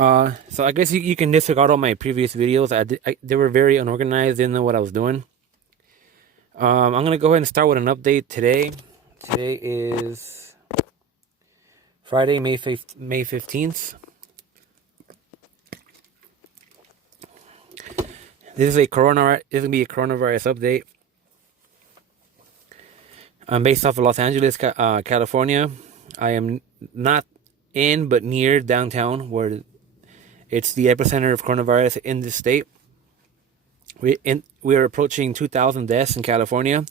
So I guess you can disregard all my previous videos. They were very unorganized, didn't know what I was doing. I'm gonna go ahead and start with an update today. Today is Friday, May 15th. This is gonna be a coronavirus update. I'm based off of Los Angeles, California. I am not in, but near downtown, where it's the epicenter of coronavirus in this state. We are approaching 2,000 deaths in California,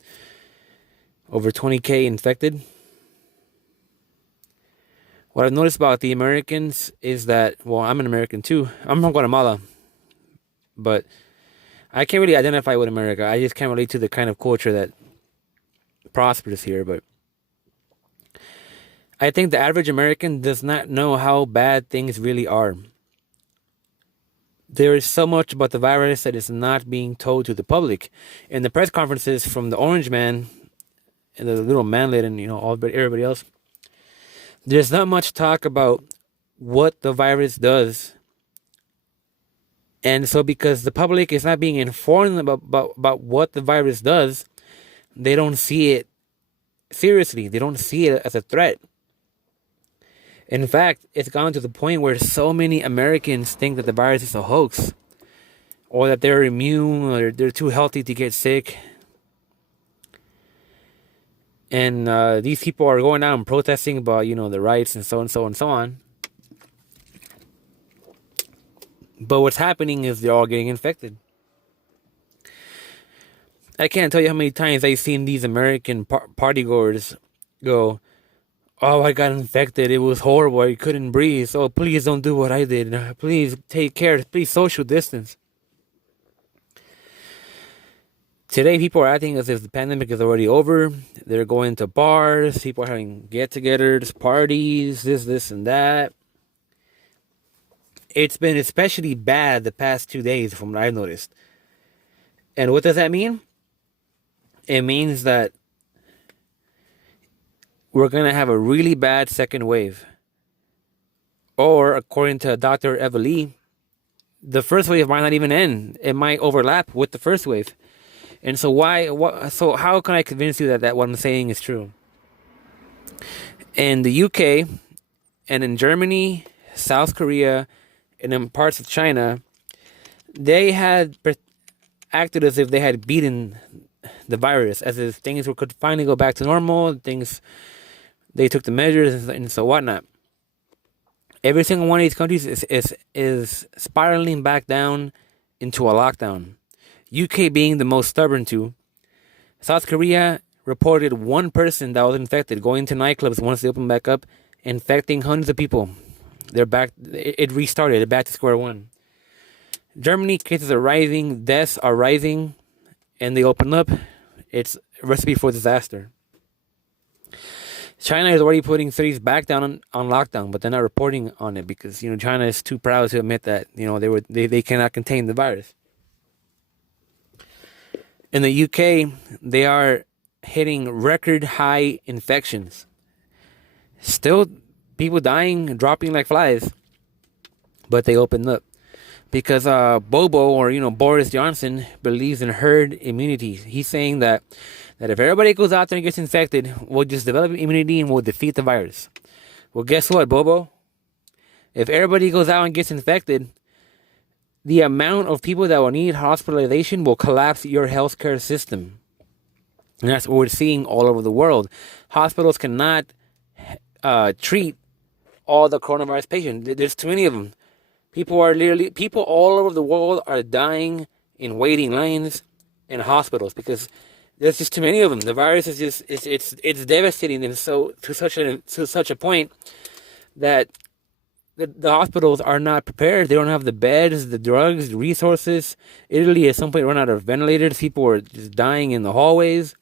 over 20K infected. What I've noticed about the Americans is that, well, I'm an American too. I'm from Guatemala, but I can't really identify with America. I just can't relate to the kind of culture that prospers here. But I think the average American does not know how bad things really are. There is so much about the virus that is not being told to the public. In the press conferences from the Orange Man and the little manlet and everybody else, there's not much talk about what the virus does. And so because the public is not being informed about what the virus does, they don't see it seriously. They don't see it as a threat. In fact, it's gone to the point where so many Americans think that the virus is a hoax, or that they're immune, or they're too healthy to get sick. And these people are going out and protesting about, the rights and so and so and so on. But what's happening is they're all getting infected. I can't tell you how many times I've seen these American partygoers go, "Oh, I got infected. It was horrible. I couldn't breathe. Oh, please don't do what I did. Please take care. Please social distance." Today, people are acting as if the pandemic is already over. They're going to bars. People are having get-togethers, parties, this, and that. It's been especially bad the past 2 days from what I've noticed. And what does that mean? It means that we're going to have a really bad second wave. Or, according to Dr. Eva Lee, the first wave might not even end. It might overlap with the first wave. And so so how can I convince you that what I'm saying is true? In the UK and in Germany, South Korea, and in parts of China, they had acted as if they had beaten the virus, as if things could finally go back to normal. They took the measures and so whatnot. Every single one of these countries is spiraling back down into a lockdown. UK being the most stubborn too. South Korea reported one person that was infected going to nightclubs once they opened back up, infecting hundreds of people. They're back. It restarted. They're back to square one. Germany, cases are rising, deaths are rising, and they open up. It's a recipe for disaster. China is already putting cities back down on lockdown, but they're not reporting on it because China is too proud to admit that they cannot contain the virus. In the UK, they are hitting record high infections. Still, people dying, dropping like flies, but they opened up because Bobo or Boris Johnson believes in herd immunity. He's saying that if everybody goes out there and gets infected, we'll just develop immunity and we'll defeat the virus. Well, guess what, Bobo? If everybody goes out and gets infected, the amount of people that will need hospitalization will collapse your healthcare system. And that's what we're seeing all over the world. Hospitals cannot treat all the coronavirus patients. There's too many of them. People all over the world are dying in waiting lines in hospitals because there's just too many of them. The virus is just it's devastating, and so to such a point that the hospitals are not prepared. They don't have the beds, the drugs, the resources. Italy at some point run out of ventilators. People are just dying in the hallways.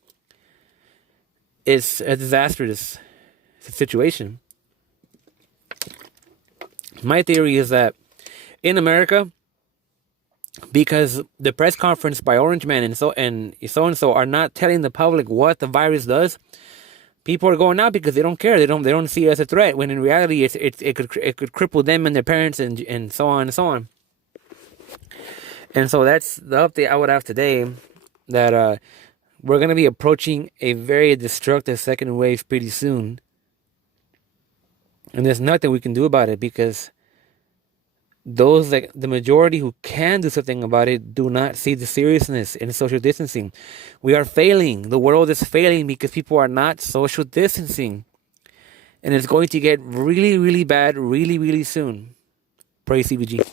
It's a disastrous situation. My theory is that in America, because the press conference by Orange Man and so are not telling the public what the virus does, People are going out because they don't care. They don't see it as a threat. When in reality, it could cripple them and their parents and so on and so on. And so that's the update I would have today. That we're gonna be approaching a very destructive second wave pretty soon, and there's nothing we can do about it because those, like the majority who can do something about it, do not see the seriousness in social distancing. We are failing. The world is failing because people are not social distancing. And it's going to get really, really bad really, really soon. Praise CBG.